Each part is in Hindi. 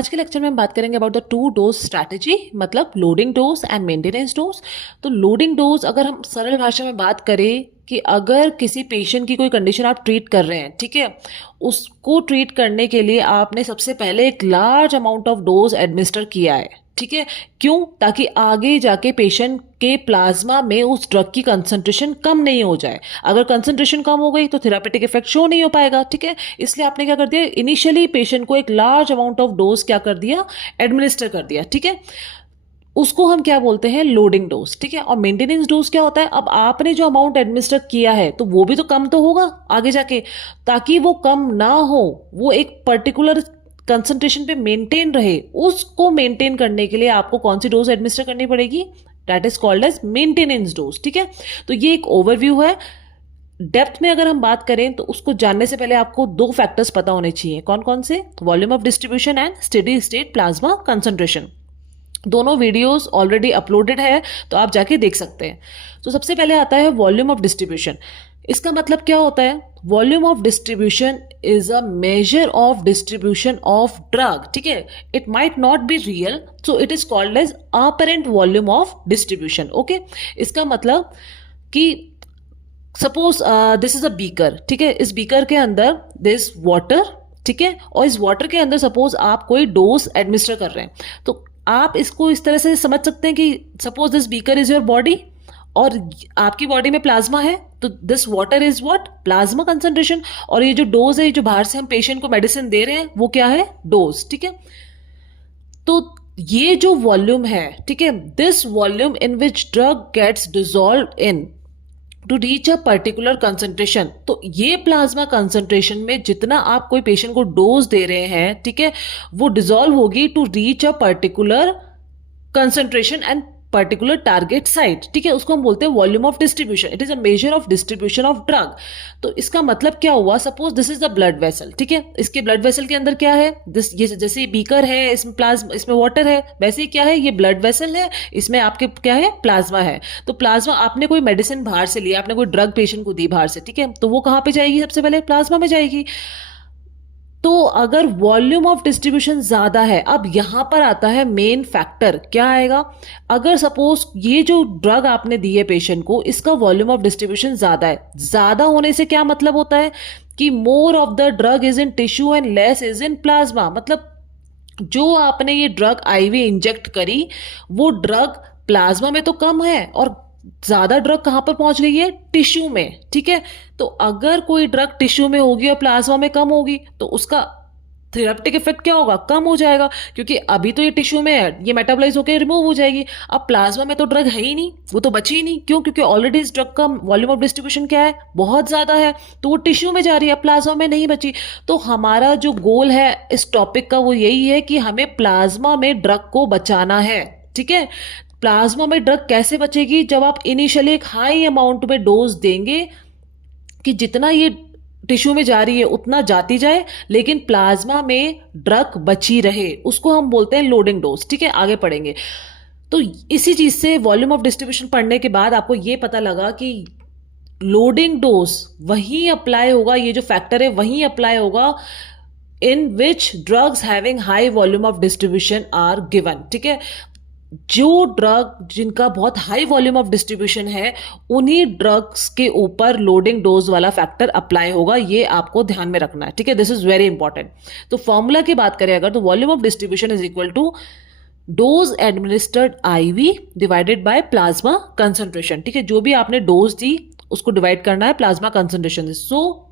आज के लेक्चर में हम बात करेंगे about the two dose strategy, मतलब loading dose and maintenance dose. तो लोडिंग डोज अगर हम सरल भाषा में बात करें कि अगर किसी पेशेंट की कोई कंडीशन आप ट्रीट कर रहे हैं, ठीक है, उसको ट्रीट करने के लिए आपने सबसे पहले एक large amount of dose administer किया है, ठीक है। क्यों? ताकि आगे जाके पेशेंट के प्लाज्मा में उस ड्रग की कंसंट्रेशन कम नहीं हो जाए। अगर कंसंट्रेशन कम हो गई तो थेरापेटिक इफेक्ट शो नहीं हो पाएगा, ठीक है। इसलिए आपने क्या कर दिया, इनिशियली पेशेंट को एक लार्ज अमाउंट ऑफ डोज क्या कर दिया, एडमिनिस्टर कर दिया, ठीक है। उसको हम क्या बोलते हैं, लोडिंग डोज, ठीक है। और मेंटेनेंस डोज क्या होता है, अब आपने जो अमाउंट एडमिनिस्टर किया है तो वो भी तो कम तो होगा आगे जाके। ताकि वो कम ना हो, वो एक पर्टिकुलर कंसंट्रेशन पे मेंटेन रहे, उसको मेंटेन करने के लिए आपको कौन सी डोज एडमिनिस्टर करनी पड़ेगी, that is called as maintenance dose, ठीक है। तो ये एक ओवरव्यू है। डेप्थ में अगर हम बात करें तो उसको जानने से पहले आपको दो फैक्टर्स पता होने चाहिए। कौन कौन से? Volume of distribution and steady state plasma concentration. दोनों वीडियोस ऑलरेडी अपलोडेड है, तो आप जाके देख सकते हैं। तो सबसे पहले आता है वॉल्यूम ऑफ डिस्ट्रीब्यूशन। इसका मतलब क्या होता है? Volume of distribution is a measure of distribution of drug, ठीक है। It might not be real, so it is called as apparent volume of distribution, okay. इसका मतलब कि suppose this is a beaker, ठीक है। इस बीकर के अंदर दिस वाटर, ठीक है, और इस वाटर के अंदर सपोज आप कोई डोज एडमिनिस्टर कर रहे हैं, तो आप इसको इस तरह से समझ सकते हैं कि suppose this beaker is your body और आपकी बॉडी में प्लाज्मा है, तो this water is what, plasma concentration. और ये जो डोज है, जो बाहर से हम पेशेंट को मेडिसिन दे रहे हैं, वो क्या है, डोज, ठीक है। तो ये जो वॉल्यूम है, ठीक है, this volume in which drug gets dissolve in to reach a particular concentration. तो ये प्लाज्मा कंसंट्रेशन में जितना आप कोई पेशेंट को डोज दे रहे हैं, ठीक है, वो डिसॉल्व होगी to reach a particular concentration and particular target site, ठीक है। उसको हम बोलते हैं volume of distribution. It is a measure of distribution of drug. तो इसका मतलब क्या हुआ, suppose this is the blood vessel, ठीक है। इसके ब्लड वेसल के अंदर क्या है, दिस ये जैसे बीकर है, इसमें प्लाज्मा, इसमें वाटर है, वैसे ही क्या है, ये ब्लड वेसल है, इसमें आपके क्या है, प्लाज्मा है। तो प्लाज्मा, आपने कोई मेडिसिन बाहर से लिया, आपने कोई ड्रग पेशेंट को दी बाहर से, ठीक है, तो वो कहाँ पे जाएगी, सबसे पहले प्लाज्मा में जाएगी। तो अगर वॉल्यूम ऑफ डिस्ट्रीब्यूशन ज्यादा है, अब यहां पर आता है मेन फैक्टर, क्या आएगा, अगर सपोज ये जो ड्रग आपने दी है पेशेंट को, इसका वॉल्यूम ऑफ डिस्ट्रीब्यूशन ज्यादा है, ज्यादा होने से क्या मतलब होता है कि more of the drug is in tissue and less is in plasma. मतलब जो आपने ये ड्रग आईवी इंजेक्ट करी, वो ड्रग प्लाज्मा में तो कम है और ज्यादा ड्रग कहां पर पहुंच गई है, टिश्यू में, ठीक है। तो अगर कोई ड्रग टिश्यू में होगी और प्लाज्मा में कम होगी, तो उसका थेरापेटिक इफेक्ट क्या होगा, कम हो जाएगा, क्योंकि अभी तो ये टिश्यू में है, ये मेटाबोलाइज होकर रिमूव हो जाएगी। अब प्लाज्मा में तो ड्रग है ही नहीं, वो तो बची ही नहीं। क्यों? क्योंकि ऑलरेडी इस ड्रग का वॉल्यूम ऑफ डिस्ट्रीब्यूशन क्या है, बहुत ज्यादा है, तो वो टिश्यू में जा रही है, प्लाज्मा में नहीं बची। तो हमारा जो गोल है इस टॉपिक का, वो यही है कि हमें प्लाज्मा में ड्रग को बचाना है, ठीक है। प्लाज्मा में ड्रग कैसे बचेगी, जब आप इनिशियली एक हाई अमाउंट में डोज देंगे कि जितना ये टिश्यू में जा रही है उतना जाती जाए, लेकिन प्लाज्मा में ड्रग बची रहे, उसको हम बोलते हैं लोडिंग डोज, ठीक है। आगे पढ़ेंगे। तो इसी चीज से वॉल्यूम ऑफ डिस्ट्रीब्यूशन पढ़ने के बाद आपको ये पता लगा कि लोडिंग डोज वही अप्लाई होगा, ये जो फैक्टर है वही अप्लाई होगा in which drugs having high volume of distribution are given, ठीक है। जो ड्रग जिनका बहुत हाई वॉल्यूम ऑफ डिस्ट्रीब्यूशन है, उन्हीं ड्रग्स के ऊपर लोडिंग डोज वाला फैक्टर अप्लाई होगा, ये आपको ध्यान में रखना है, ठीक है। This is very important. तो फॉर्मूला की बात करें अगर, तो volume of distribution is equal to dose administered IV divided by plasma concentration, ठीक है। जो भी आपने डोज दी उसको डिवाइड करना है प्लाज्मा कंसंट्रेशन। सो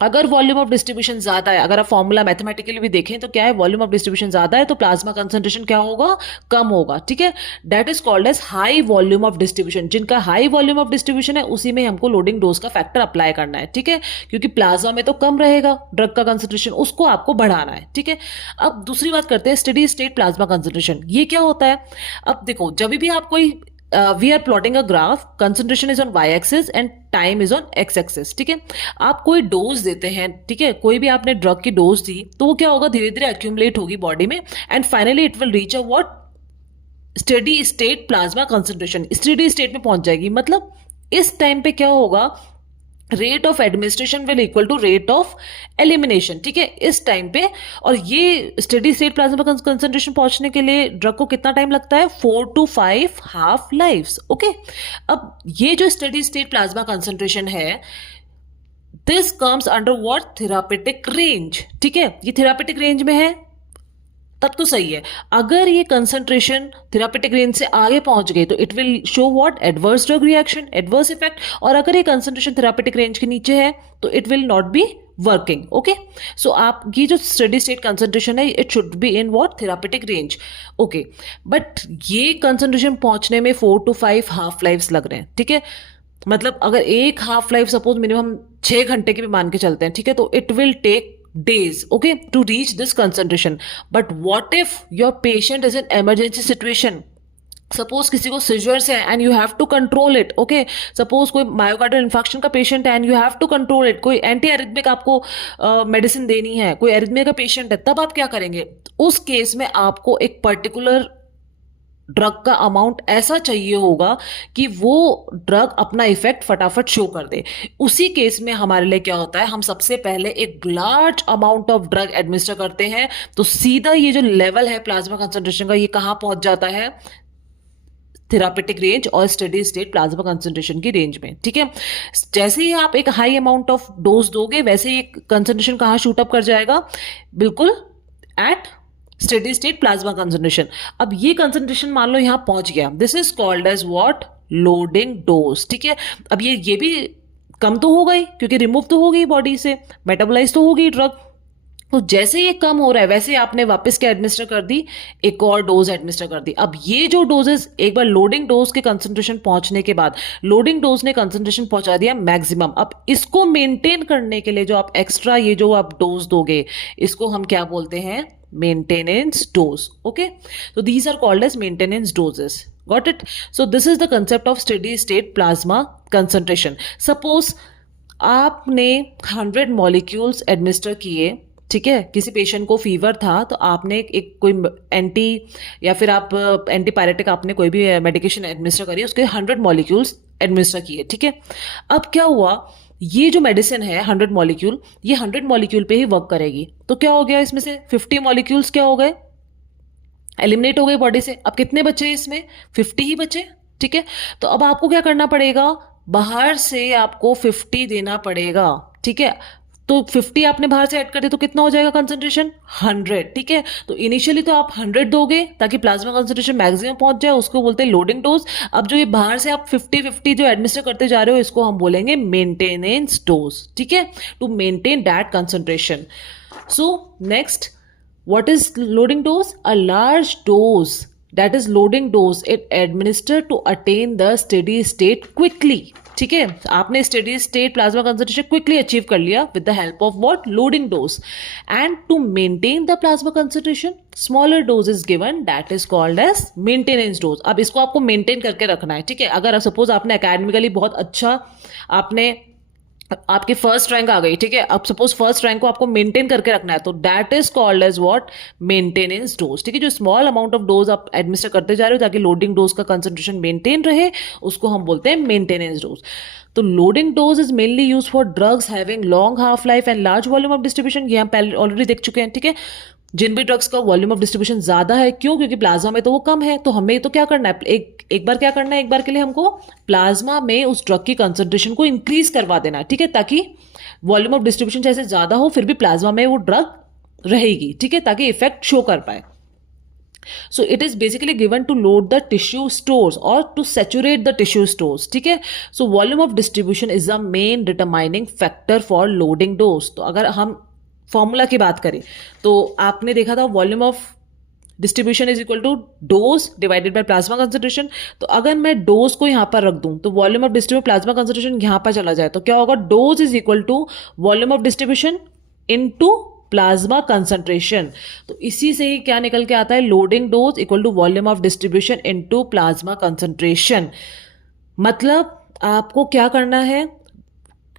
अगर वॉल्यूम ऑफ डिस्ट्रीब्यूशन ज्यादा है, अगर आप फॉर्मूला मैथमेटिकली भी देखें तो क्या है, वॉल्यूम ऑफ डिस्ट्रीब्यूशन ज्यादा है तो प्लाज्मा कंसंट्रेशन क्या होगा, कम होगा, ठीक है। That is called as high volume of distribution. जिनका हाई वॉल्यूम ऑफ डिस्ट्रीब्यूशन है उसी में हमको लोडिंग डोज का फैक्टर अप्लाई करना है, ठीक है, क्योंकि प्लाज्मा में तो कम रहेगा ड्रग का कंसंट्रेशन, उसको आपको बढ़ाना है, ठीक है। अब दूसरी बात करते हैं स्टेडी स्टेट प्लाज्मा कंसंट्रेशन। ये क्या होता है? अब देखो, जब भी आप कोई we are plotting a graph, concentration is on y axis and time is on x axis, ठीक है। आप कोई डोज देते हैं, ठीक है, कोई भी आपने ड्रग की डोज दी, तो वो क्या होगा, धीरे धीरे अक्यूमुलेट होगी बॉडी में and finally it will reach a what, steady state plasma concentration. Steady state में पहुंच जाएगी। मतलब इस टाइम पे क्या होगा rate of administration will equal to rate of elimination, ठीक है, इस टाइम पे। और ये स्टेडी स्टेट प्लाज्मा कंसंट्रेशन पहुंचने के लिए ड्रग को कितना टाइम लगता है? 4 to 5 हाफ लाइफ्स, ओके। अब ये जो स्टेडी स्टेट प्लाज्मा कंसंट्रेशन है, this comes under what? Therapeutic range, ठीक है, ये थेरापेटिक रेंज में है तब तो सही है। अगर ये कंसंट्रेशन थेरापेटिक रेंज से आगे पहुंच गई तो it will show what? Adverse drug reaction, adverse effect. और अगर ये कंसंट्रेशन थेरापेटिक रेंज के नीचे है तो it will not be working, okay. So आप ये जो स्टेडी स्टेट कंसंट्रेशन है, it should be in what? Therapeutic range, okay. But ये कंसंट्रेशन पहुंचने में 4 to 5 हाफ लाइफ्स लग रहे हैं, ठीक है। मतलब अगर एक हाफ लाइफ सपोज मिनिमम 6 घंटे की भी मान के चलते हैं, ठीक है, तो it will take days, okay, to reach this concentration. But what if your patient is in emergency situation? Suppose किसी को सीजर्स है and you have to control it, okay. Suppose कोई मायोकार्डियल इन्फेक्शन का पेशेंट है and you have to control it, कोई एंटी एरिथमिक आपको मेडिसिन देनी है, कोई एरिथमिया का पेशेंट है, तब आप क्या करेंगे? उस केस में आपको एक पर्टिकुलर ड्रग का अमाउंट ऐसा चाहिए होगा कि वो ड्रग अपना इफेक्ट फटाफट शो कर दे। उसी केस में हमारे लिए क्या होता है? हम सबसे पहले एक large amount of drug administer करते हैं, तो सीधा ये जो लेवल है प्लाज्मा कंसंट्रेशन का, ये कहाँ पहुंच जाता है? थेरापेटिक रेंज और स्टेडी स्टेट प्लाज्मा कंसंट्रेशन की रेंज में, ठीक है। जैसे ही आप एक हाई अमाउंट ऑफ डोज दोगे, वैसे ही कंसंट्रेशन कहाँ शूट अप कर जाएगा? बिल्कुल at steady state plasma concentration. अब ये कंसंट्रेशन मान लो यहां पहुंच गया, this is called as what? Loading dose, ठीक है। अब ये भी कम तो हो गई, क्योंकि रिमूव तो हो गई बॉडी से, मेटाबोलाइज तो हो गई ड्रग। तो जैसे ये कम हो रहा है वैसे आपने वापस क्या एडमिनिस्टर कर दी? एक और डोज एडमिनिस्टर कर दी। अब ये जो डोजेस एक बार लोडिंग डोज के कंसंट्रेशन पहुंचने के बाद, लोडिंग डोज ने कंसंट्रेशन पहुंचा दिया मैक्सिमम। अब इसको मेंटेन करने के लिए जो आप एक्स्ट्रा ये जो आप डोज दोगे, इसको हम क्या बोलते हैं? maintenance dose, okay, so these are called as maintenance doses, got it? So this is the concept of steady state plasma concentration. Suppose आपने 100 मॉलिक्यूल्स एडमिनिस्टर किए, ठीक है, किसी पेशेंट को फीवर था तो आपने एक कोई एंटी या फिर आप एंटीपायरेटिक आपने कोई भी मेडिकेशन एडमिनिस्टर करी, उसके 100 मॉलिक्यूल्स एडमिनिस्टर किए, ठीक है। अब क्या हुआ? ये जो मेडिसिन है 100 मॉलिक्यूल, ये 100 मॉलिक्यूल पे ही वर्क करेगी। तो क्या हो गया? इसमें से 50 मॉलिक्यूल्स क्या हो गए? एलिमिनेट हो गए बॉडी से। अब कितने बचे इसमें? 50 ही बचे, ठीक है। तो अब आपको क्या करना पड़ेगा? बाहर से आपको 50 देना पड़ेगा, ठीक है। तो 50 आपने बाहर से ऐड कर दिया तो कितना हो जाएगा कंसंट्रेशन? 100, ठीक है। तो इनिशियली तो आप 100 दोगे ताकि प्लाज्मा कंसंट्रेशन मैक्सिमम पहुंच जाए, उसको बोलते हैं लोडिंग डोज। अब जो ये बाहर से आप 50 जो एडमिनिस्टर करते जा रहे हो, इसको हम बोलेंगे मेंटेनेंस डोज, ठीक है, to maintain that concentration. So next, what is loading dose? A large dose, that is loading dose, it administered to attain the steady state quickly, ठीक है। आपने steady state plasma concentration quickly achieve कर लिया with the help of what? Loading dose. And to maintain the plasma concentration, smaller dose is given, that is called as maintenance dose. अब इसको आपको maintain करके रखना है, ठीक है। अगर suppose आपने academically बहुत अच्छा, आपने आपकी फर्स्ट रैंक आ गई, ठीक है, अब सपोज फर्स्ट रैंक को आपको मेंटेन करके रखना है, तो that is called as what? Maintenance dose, ठीक है। जो स्मॉल अमाउंट ऑफ डोज आप एडमिनिस्टर करते जा रहे हो ताकि लोडिंग डोज का कंसंट्रेशन मेंटेन रहे, उसको हम बोलते हैं मेंटेनेंस डोज। तो loading dose is mainly use for drugs having long half life and large volume of distribution. ये हम पहले ऑलरेडी देख चुके हैं, ठीक है। जिन भी ड्रग्स का वॉल्यूम ऑफ डिस्ट्रीब्यूशन ज्यादा है, क्यों? क्योंकि प्लाज्मा में तो वो कम है, तो हमें तो क्या करना है? एक बार क्या करना है? एक बार के लिए हमको प्लाज्मा में उस ड्रग की कंसंट्रेशन को इंक्रीज करवा देना है, ठीक है, ताकि वॉल्यूम ऑफ डिस्ट्रीब्यूशन जैसे ज्यादा हो फिर भी प्लाज्मा में वो ड्रग रहेगी, ठीक है, ताकि इफेक्ट शो कर पाए। So it is basically given to load the tissue stores or to saturate the tissue stores, ठीक है। So volume of distribution is the main determining factor for loading dose. तो अगर हम फॉर्मूला की बात करें तो आपने देखा था volume of distribution is equal to dose divided by plasma concentration. तो अगर मैं डोज को यहां पर रख दूं तो volume of distribution plasma concentration यहां पर चला जाए तो क्या होगा? Dose is equal to volume of distribution into plasma concentration. तो इसी से ही क्या निकल के आता है? Loading dose equal to volume of distribution into plasma concentration. मतलब आपको क्या करना है?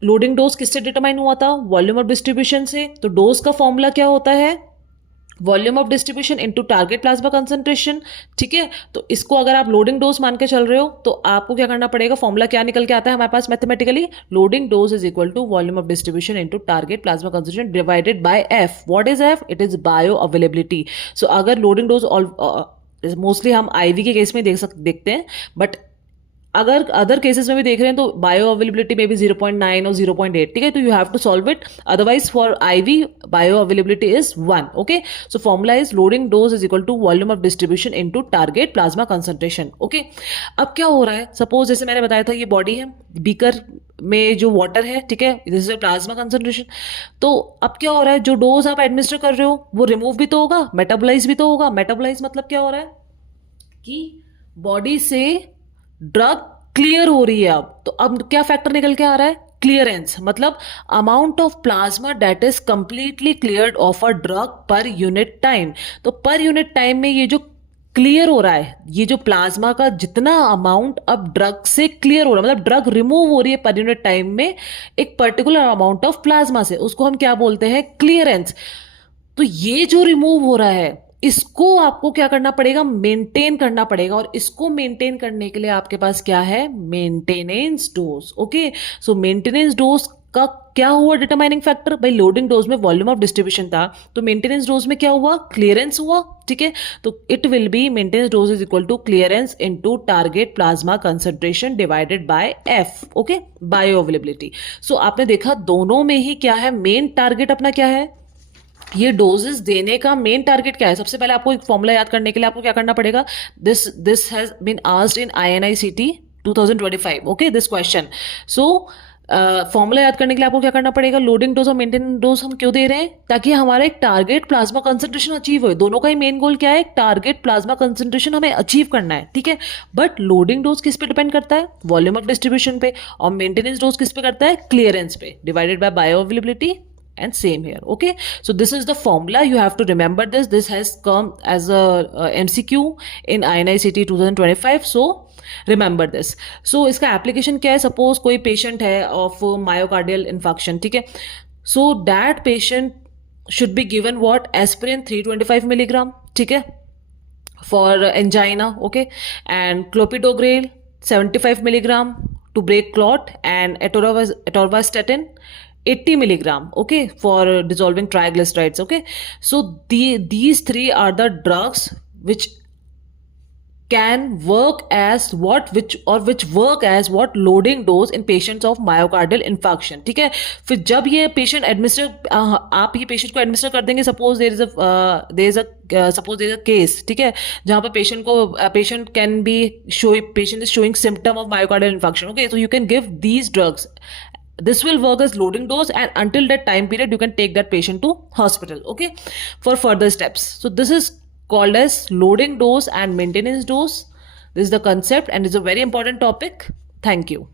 लोडिंग डोज किससे डिटरमाइन हुआ था? वॉल्यूम ऑफ डिस्ट्रीब्यूशन से। तो डोज का फॉर्मूला क्या होता है? Volume of distribution into target plasma concentration, ठीक है। तो इसको अगर आप लोडिंग डोज मान के चल रहे हो तो आपको क्या करना पड़ेगा, फॉर्मूला क्या निकल के आता है हमारे पास mathematically, loading dose is equal to volume of distribution into target plasma concentration divided by F. What is F? It is bio availability. So अगर लोडिंग डोज मोस्टली हम आईवी के केस में देखते हैं, बट अगर अदर केसेस में भी देख रहे हैं तो बायो अवेलेबिलिटी में भी 0.9 और 0.8, ठीक है। तो you have to solve it, otherwise for IV bioavailability is 1, okay. So formula is loading dose is equal to volume of distribution into target plasma concentration, okay. अब क्या हो रहा है, सपोज जैसे मैंने बताया था ये बॉडी है, बीकर में जो वाटर है, ठीक है, दिस इज प्लाज्मा कंसंट्रेशन। तो अब क्या हो रहा है, जो डोज आप एडमिनिस्टर कर रहे हो वो रिमूव भी तो होगा, मेटाबोलाइज भी तो होगा। मेटाबोलाइज मतलब क्या हो रहा है कि बॉडी से ड्रग क्लियर हो रही है। अब क्या फैक्टर निकल के आ रहा है, क्लियरेंस, मतलब amount of plasma that is completely cleared of a drug per unit time. तो पर यूनिट टाइम में ये जो क्लियर हो रहा है, ये जो प्लाज्मा का जितना अमाउंट अब ड्रग से क्लियर हो रहा है, मतलब ड्रग रिमूव हो रही है पर यूनिट टाइम में एक पर्टिकुलर अमाउंट ऑफ प्लाज्मा से, उसको हम क्या बोलते हैं, क्लियरेंस। तो ये जो रिमूव हो रहा है इसको आपको क्या करना पड़ेगा, मेंटेन करना पड़ेगा। और इसको मेंटेन करने के लिए आपके पास क्या है, मेंटेनेंस डोज, ओके। सो मेंटेनेंस डोज का क्या हुआ डिटरमाइनिंग फैक्टर, भाई लोडिंग डोज में वॉल्यूम ऑफ डिस्ट्रीब्यूशन था, तो मेंटेनेंस डोज में क्या हुआ, क्लियरेंस हुआ, ठीक है। तो it will be maintenance dose is equal to clearance into target plasma concentration divided by F, okay, bio availability. So आपने देखा दोनों में ही क्या है, मेन टारगेट अपना क्या है, ये डोजेस देने का मेन टारगेट क्या है। सबसे पहले आपको एक फॉर्मूला याद करने के लिए आपको क्या करना पड़ेगा, this has been asked in INICT 2025, okay, this question. So formula याद करने के लिए आपको क्या करना पड़ेगा, लोडिंग डोज और मेंटेनेंस डोज हम क्यों दे रहे हैं, ताकि हमारा एक टारगेट प्लाज्मा कंसंट्रेशन अचीव हो। दोनों का ही मेन गोल क्या है, टारगेट प्लाज्मा कंसंट्रेशन हमें अचीव करना है, ठीक है। बट लोडिंग डोज किस पे डिपेंड करता है, वॉल्यूम ऑफ डिस्ट्रीब्यूशन पे, और मेंटेनेंस डोज किस पे करता है, क्लियरेंस पे, divided by bio availability, and same here, okay. So this is the formula, you have to remember this has come as a MCQ in INICT 2025, so remember this. So इसका application क्या है, suppose कोई patient है of myocardial infarction, ठीक है, so that patient should be given what, aspirin 325 milligram, ठीक है, for angina, okay, and clopidogrel 75 milligram to break clot, and atorvastatin 80 milligram, okay, for dissolving triglycerides, okay. So these three are the drugs which can work as which work as what loading dose in patients of myocardial infarction, ठीक है। फिर जब ये पेशेंट एडमिनिस्टर आप ये पेशेंट को एडमिनिस्टर कर देंगे, suppose there is a case, ठीक है, जहां पर patient can be patient is showing symptom of myocardial infection, okay, so you can give these drugs. This will work as loading dose, and until that time period you can take that patient to hospital, okay, for further steps. So this is called as loading dose and maintenance dose. This is the concept and it's a very important topic. Thank you.